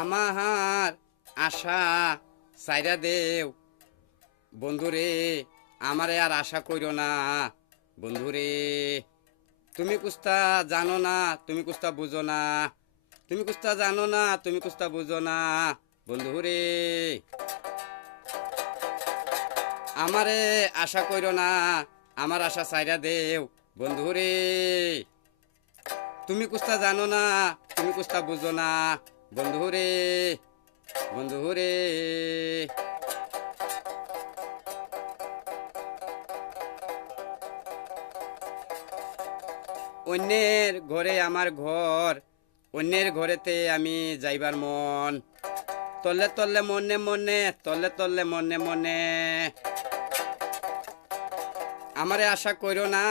আমার আশা সাইরা দেও বন্ধুরে, আমারে আর আশা কইরো না বন্ধুরে। তুমি কুস্তা জানো না, তুমি কুস্তা বুঝো না, তুমি কুস্তা জানো না, তুমি কুস্তা বুঝো না বন্ধুরে। আমারে আশা কইরো না, আমার আশা সাইরা দেও বন্ধুরে। তুমি কুস্তা জানো না, তুমি কুস্তা বুঝো না বন্ধুরে, বন্ধুরে। অন্যের ঘরে আমার ঘর, অন্যের ঘরেতে আমি যাইবার মন, তলে তলে মনে মনে, তলে তলে মনে মনে। আমারে আশা কইরো না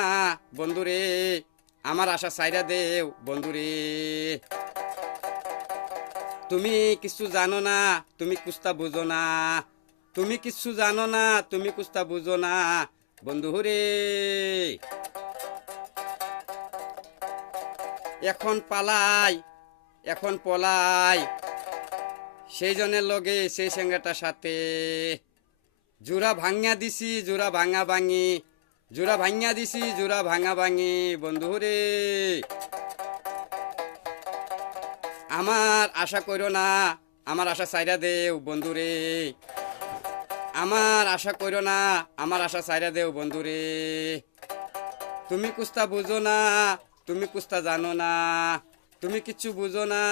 বন্ধুরে, আমার আশা সাইরা দেও বন্ধুরে। তুমি কিছু জানো না, তুমি কুস্তা বুঝো না, তুমি কিছু জানো না, তুমি কুস্তা বুঝো না বন্ধুরে। এখন পালাই, এখন পলাই, সেই জনের লগে সেই সেঙ্গাটার সাথে। জোড়া ভাঙা দিছি, জোড়া ভাঙা ভাঙি, জোড়া ভাঙা দিছি, জোড়া ভাঙা ভাঙি বন্ধুরে। আমার আশা কইরো না, আমার আশা সাইরা দেও বন্ধুরে। আমার আশা কইরো না, আমার আশা সাইরা দেও বন্ধুরে। তুমি কুস্তা বুঝো না, তুমি কুস্তা জানো না, তুমি কিচ্ছু বুঝো না,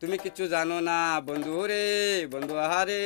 তুমি কিচ্ছু জানো না বন্ধুরে, বন্ধু আহারে।